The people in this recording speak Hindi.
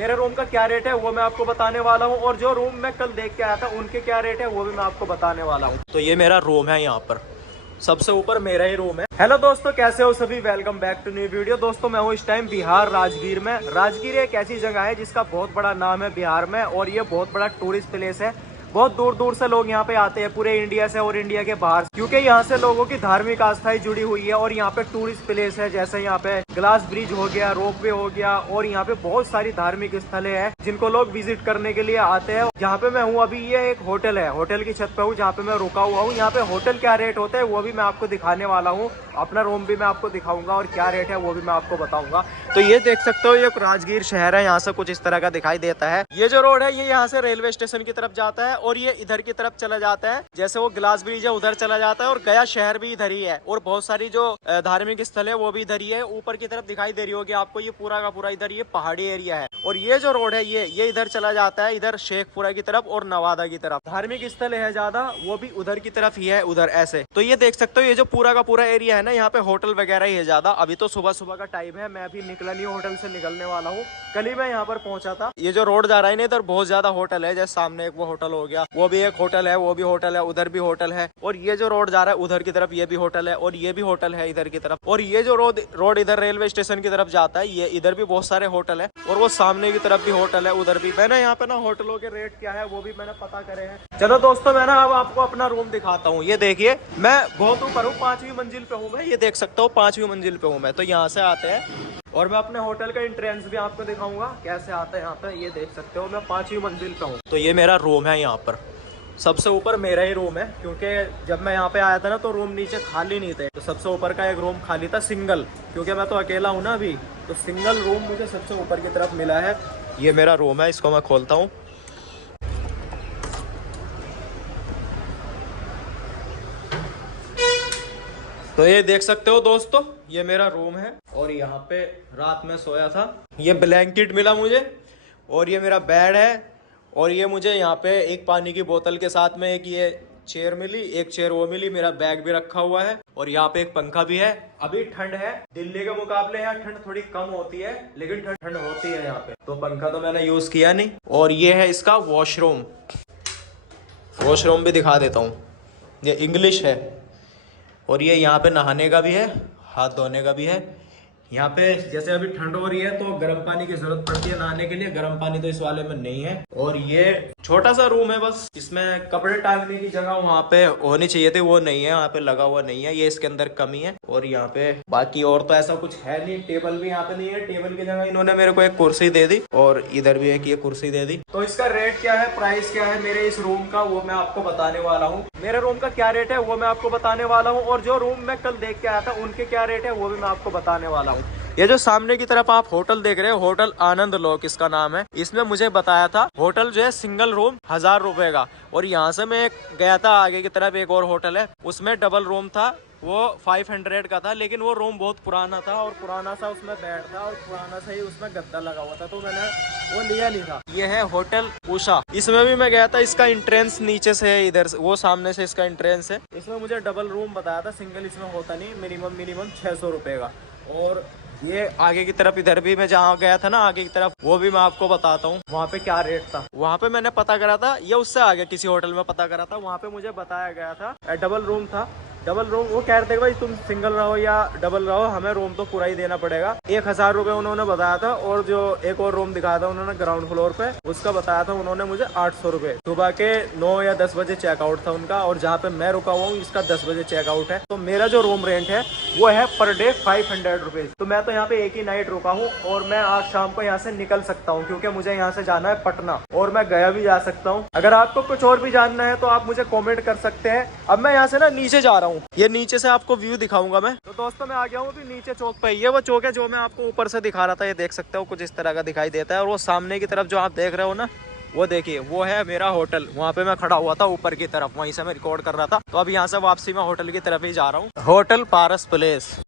मेरे रूम का क्या रेट है वो मैं आपको बताने वाला हूँ, और जो रूम मैं कल देख के आया था उनके क्या रेट है वो भी मैं आपको बताने वाला हूँ। तो ये मेरा रूम है, यहाँ पर सबसे ऊपर मेरा ही रूम है। हेलो दोस्तों, कैसे हो सभी? Welcome back to new video. दोस्तों मैं हूँ इस टाइम बिहार राजगीर में। राजगीर एक ऐसी जगह है जिसका बहुत बड़ा नाम है बिहार में, और ये बहुत बड़ा टूरिस्ट प्लेस है। बहुत दूर दूर से लोग यहाँ पे आते हैं, पूरे इंडिया से और इंडिया के बाहर, क्योंकि यहाँ से लोगों की धार्मिक आस्थाएं जुड़ी हुई है। और यहाँ पे टूरिस्ट प्लेस है, जैसे यहाँ पे ग्लास ब्रिज हो गया, रोपवे हो गया, और यहाँ पे बहुत सारी धार्मिक स्थलें हैं जिनको लोग विजिट करने के लिए आते हैं। जहाँ पे मैं हूँ अभी, ये एक होटल है, होटल की छत पे हूँ जहाँ पे मैं रुका हुआ हूँ। यहाँ पे होटल क्या रेट होता है वो भी मैं आपको दिखाने वाला हूँ, अपना रूम भी मैं आपको दिखाऊंगा और क्या रेट है वो भी मैं आपको बताऊंगा। तो ये देख सकते हो, ये राजगीर शहर है, यहाँ से कुछ इस तरह का दिखाई देता है। ये जो रोड है ये यहाँ से रेलवे स्टेशन की तरफ जाता है, और ये इधर की तरफ चला जाता है, जैसे वो ग्लास ब्रिज है उधर चला जाता है, और गया शहर भी इधर ही है, और बहुत सारी जो धार्मिक स्थल है वो भी इधर ही है। ऊपर की तरफ दिखाई दे रही होगी आपको, ये पूरा का पूरा इधर ये पहाड़ी एरिया है। और ये जो रोड है ये इधर चला जाता है, इधर शेखपुरा की तरफ और नवादा की तरफ। धार्मिक स्थल है ज्यादा, वो भी उधर की तरफ ही है, उधर ऐसे। तो ये देख सकते हो, ये जो पूरा का पूरा एरिया है ना, यहाँ पे होटल वगैरह ही है ज्यादा। अभी तो सुबह सुबह का टाइम है, मैं अभी निकला नहीं, होटल से निकलने वाला हूँ। कल ही मैं यहाँ पर पहुंचा था। ये जो रोड जा रहा है ना, इधर बहुत ज्यादा होटल है, जैसे सामने एक वो होटल हो गया, वो भी एक होटल है, वो भी होटल है, उधर भी होटल है। और ये जो रोड जा रहा है उधर की तरफ, ये भी होटल है, और ये भी होटल है इधर की तरफ। और ये जो रोड इधर रेलवे स्टेशन की तरफ जाता है, ये इधर भी बहुत सारे होटल है, और वो सामने की तरफ भी होटल है, उधर भी। मैंने यहाँ पे ना होटलों के रेट क्या है वो भी मैंने पता करे हैं। चलो दोस्तों, मैं ना अब आपको अपना रूम दिखाता हूँ। ये देखिए, मैं बहुत ऊपर हूँ, 5वीं मंजिल पे हूँ मैं। ये देख सकते हो, 5वीं मंजिल पे हूँ मैं। तो यहाँ से आते हैं, और मैं अपने होटल का एंट्रेंस भी आपको दिखाऊंगा कैसे आता है यहाँ पे। ये देख सकते हो, मैं 5वीं मंजिल पे हूँ। तो ये मेरा रूम है, यहाँ पर सबसे ऊपर मेरा ही रूम है, क्योंकि जब मैं यहाँ पे आया था ना तो रूम नीचे खाली नहीं थे, तो सबसे ऊपर का एक रूम खाली था, सिंगल। क्योंकि मैं तो अकेला हूँ ना अभी, तो सिंगल रूम मुझे सबसे ऊपर की तरफ मिला है। ये मेरा रूम है, इसको मैं खोलता हूँ। तो ये देख सकते हो दोस्तों, ये मेरा रूम है, और यहाँ पे रात में सोया था। ये ब्लैंकेट मिला मुझे, और ये मेरा बेड है, और ये मुझे यहाँ पे एक पानी की बोतल के साथ में एक ये चेयर मिली, एक चेयर वो मिली। मेरा बैग भी रखा हुआ है, और यहाँ पे एक पंखा भी है। अभी ठंड है, दिल्ली के मुकाबले यहाँ ठंड थोड़ी कम होती है, लेकिन ठंड होती है यहाँ पे। तो पंखा तो मैंने यूज किया नहीं। और ये है इसका वॉशरूम, वॉशरूम भी दिखा देता हूँ। ये इंग्लिश है, और ये यहाँ पे नहाने का भी है, हाथ धोने का भी है। यहाँ पे जैसे अभी ठंड हो रही है तो गर्म पानी की जरूरत पड़ती है नहाने के लिए, गर्म पानी तो इस वाले में नहीं है। और ये छोटा सा रूम है, बस इसमें कपड़े टांगने की जगह वहाँ पे होनी चाहिए थी, वो नहीं है, यहाँ पे लगा हुआ नहीं है, ये इसके अंदर कमी है। और यहाँ पे बाकी और तो ऐसा कुछ है नहीं। टेबल भी यहाँ पे नहीं है, टेबल की जगह इन्होंने मेरे को एक कुर्सी दे दी, और इधर भी एक ये कुर्सी दे दी। तो इसका रेट क्या है, प्राइस क्या है मेरे इस रूम का, वो मैं आपको बताने वाला हूँ। मेरे रूम का क्या रेट है वो मैं आपको बताने वाला हूँ, और जो रूम मैं कल देख के आया था उनके क्या रेट है वो भी मैं आपको बताने वाला हूँ। ये जो सामने की तरफ आप होटल देख रहे हो, होटल आनंद लोक इसका नाम है। इसमें मुझे बताया था होटल जो है सिंगल रूम 1000 रुपए का। और यहाँ से मैं गया था आगे की तरफ, एक और होटल है, उसमें डबल रूम था, वो 500 का था। लेकिन वो रूम बहुत पुराना था, और पुराना सा उसमें बेड था, और पुराना सा ही उसमें गद्दा लगा हुआ था, तो मैंने वो लिया नहीं था। ये है होटल उषा, इसमें भी मैं गया था। इसका एंट्रेंस नीचे से है, इधर वो सामने से इसका एंट्रेंस है। इसमें मुझे डबल रूम बताया था, सिंगल इसमें होता नहीं, मिनिमम 600 रुपए का। और ये आगे की तरफ, इधर भी मैं जहाँ गया था ना आगे की तरफ, वो भी मैं आपको बताता हूँ वहाँ पे क्या रेट था। वहाँ पे मैंने पता करा था, ये उससे आगे किसी होटल में पता करा था, वहाँ पे मुझे बताया गया था डबल रूम था। डबल रूम वो कह रहे थे भाई तुम सिंगल रहो या डबल रहो, हमें रूम तो पूरा ही देना पड़ेगा। 1000 रुपए उन्होंने बताया था। और जो एक और रूम दिखाया था उन्होंने ग्राउंड फ्लोर पे, उसका बताया था उन्होंने मुझे 800 रुपए। सुबह के 9 या 10 बजे चेकआउट था उनका, और जहाँ पे मैं रुका हुआ हूँ इसका 10 बजे चेकआउट है। तो मेरा जो रूम रेंट है वो है पर डे 500 रुपीज। तो मैं तो यहाँ पे एक ही नाइट रुका हूँ, और मैं आज शाम को यहाँ से निकल सकता हूँ, क्योंकि मुझे यहाँ से जाना है पटना, और मैं गया भी जा सकता हूँ। अगर आपको कुछ और भी जानना है तो आप मुझे कॉमेंट कर सकते हैं। अब मैं यहाँ से ना नीचे जा रहा हूँ, ये नीचे से आपको व्यू दिखाऊंगा मैं। तो दोस्तों मैं आ गया हूँ अभी नीचे चौक पे। ये वो चौक है जो मैं आपको ऊपर से दिखा रहा था, ये देख सकते हो कुछ इस तरह का दिखाई देता है। और वो सामने की तरफ जो आप देख रहे हो ना, वो देखिए, वो है मेरा होटल। वहाँ पे मैं खड़ा हुआ था ऊपर की तरफ, वहीं से मैं रिकॉर्ड कर रहा था। तो अब यहाँ से वापसी में होटल की तरफ ही जा रहा हूँ, होटल पारस प्लेस।